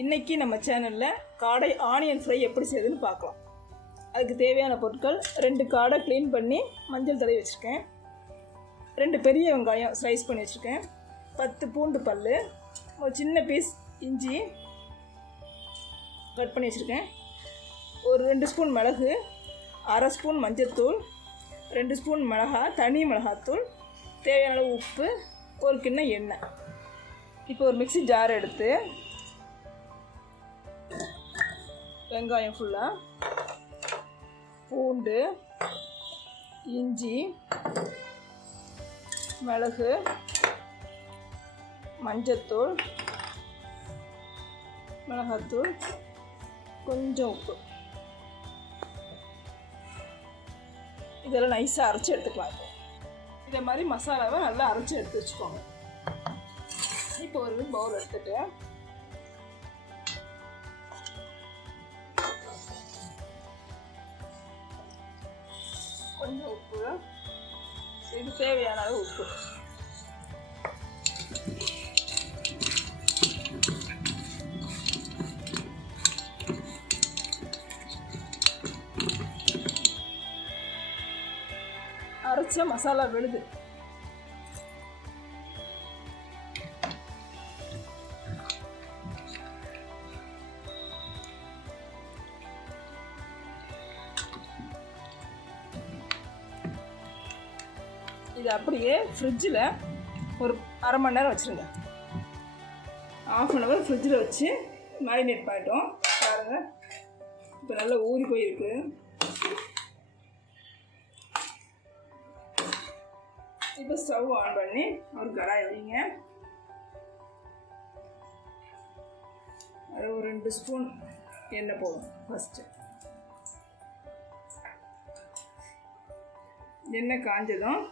இன்றைக்கி நம்ம சேனலில் காடை ஆனியன் ஃப்ரை எப்படி செய்யுதுன்னு பார்க்கலாம். அதுக்கு தேவையான பொருட்கள் 2 காடை க்ளீன் பண்ணி மஞ்சள் தடவி வச்சுருக்கேன், 2 பெரிய வெங்காயம் ஸ்லைஸ் பண்ணி வச்சுருக்கேன், 10 பூண்டு பல், ஒரு சின்ன பீஸ் இஞ்சி கட் பண்ணி வச்சுருக்கேன், ஒரு 2 ஸ்பூன் மிளகு, 1/2 ஸ்பூன் மஞ்சள்தூள், 2 ஸ்பூன் தனி மிளகாத்தூள், தேவையான அளவு உப்பு, ஒரு கிண்ணம் எண்ணெய். இப்போ ஒரு மிக்ஸி ஜார் எடுத்து வெங்காயம் ஃபுல்லாக, பூண்டு, இஞ்சி, மிளகு, மஞ்சத்தூள், மிளகாத்தூள், கொஞ்சம் உப்பு, இதெல்லாம் நைஸாக அரைச்சி எடுத்துக்கலாம். இதே மாதிரி மசாலாவை நல்லா அரைச்சி எடுத்து வச்சுக்கோங்க. இப்போ ஒரு பவுல் எடுத்துகிட்டு கொஞ்சம் உப்பு, இது தேவையான அளவு உப்பு, அரைச்ச மசாலா விழுது. இது அப்படியே ஃப்ரிட்ஜில் ஒரு அரை மணி நேரம் வச்சுருங்க. 1/2 hour ஃப்ரிட்ஜில் வச்சு மேரினேட் பண்ணிட்டோம். பாருங்கள், இப்போ நல்லா ஊறி போயிருக்கு. இப்போ ஸ்டவ் ஆன் பண்ணி ஒரு கடாய் வைங்க. அது ஒரு 2 ஸ்பூன் எண்ணெய் போடும். ஃபஸ்ட்டு எண்ணெய் காஞ்சதும்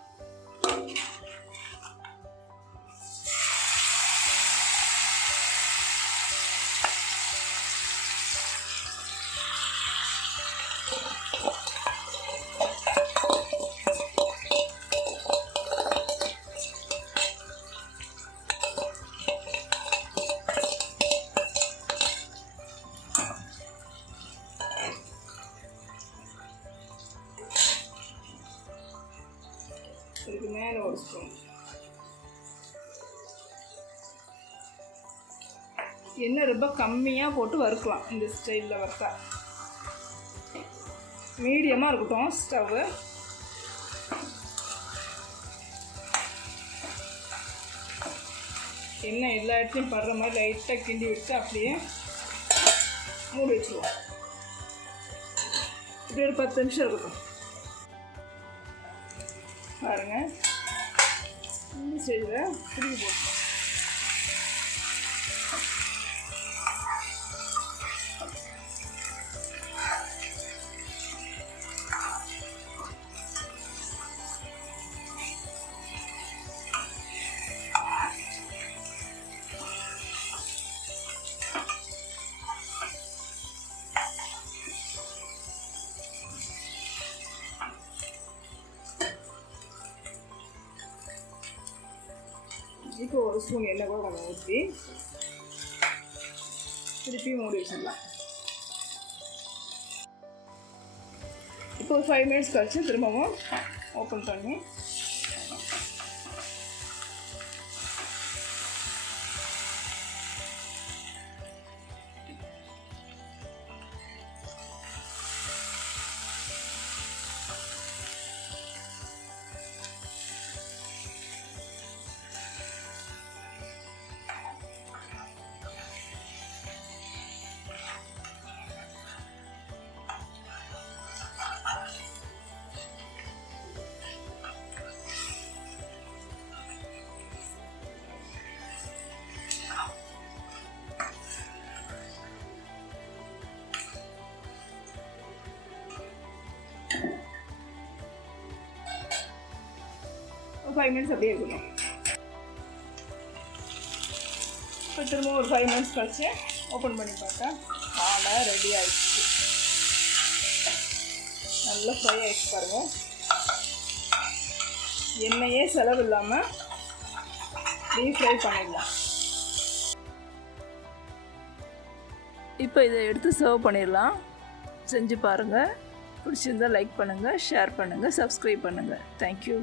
இதுக்கு மேலே ஒரு ஸ்பூன் எண்ணெய் ரொம்ப கம்மியாக போட்டு வறுக்கலாம். இந்த ஸ்டைலில் வறுத்தா மீடியமாக இருக்கட்டும் ஸ்டவ்வு. எண்ணெய் எல்லா இடத்தையும் படுற மாதிரி லைட்டாக கிண்டி விட்டு அப்படியே மூடி வச்சுருவோம். இப்படி ஒரு 10 நிமிஷம் இருக்கட்டும். பாருங்க, இந்த ஸ்டேஜில் திருப்பி போட்டுருவோம். இப்போ ஒரு ஸ்பூன் எண்ணெய் கூட கொஞ்சம் ஊற்றி திருப்பி மூடி வச்சிடலாம். இப்போ ஒரு 5 minutes கழிச்சு திரும்பவும் ஓப்பன் பண்ணி ஒரு 5 minutes அப்படியே இருக்கணும். இப்போ திரும்ப ஒரு 5 minutes கழிச்சு ஓப்பன் பண்ணி பார்த்தா காடை ரெடி ஆகிடுச்சு. நல்லா ஃப்ரை ஆகிடுச்சு பாருங்கள். எண்ணெயே செலவு இல்லாமல் டீப் ஃப்ரை பண்ணிடலாம். இப்போ இதை எடுத்து சர்வ் பண்ணிடலாம். செஞ்சு பாருங்கள். பிடிச்சிருந்தால் லைக் பண்ணுங்கள், ஷேர் பண்ணுங்கள், சப்ஸ்கிரைப் பண்ணுங்கள். தேங்க்யூ.